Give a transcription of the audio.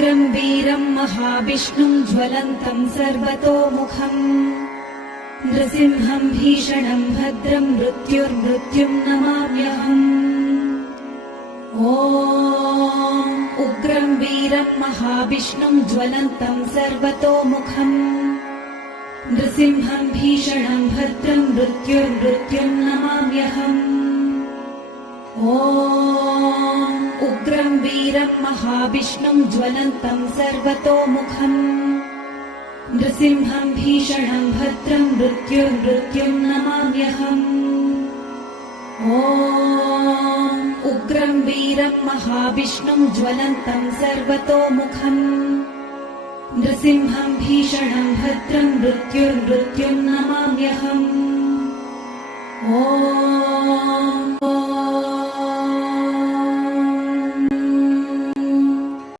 उग्रं वीरं महाविष्णुं ज्वलन्तं सर्वतोमुखम् नृसिंहं भीषणं भद्रं मृत्युर्मृत्युं नमाम्यहम्। ॐ उग्रं वीरं महाविष्णुं ज्वलन्तं सर्वतोमुखम् नृसिंहं भीषणं भद्रं मृत्युर्मृत्युं नमाम्यहम्। ॐ उग्रं वीरं महाविष्णुं ज्वलन्तं सर्वतोमुखम् नृसिंहं भीषणं भद्रं मृत्युर्मृत्युं नमाम्यहम्। ॐ उग्रं वीरं महाविष्णुं ज्वलन्तं सर्वतोमुखम् नृसिंहं भीषणं भद्रं मृत्युर्मृत्युं नमाम्यहम्। ॐ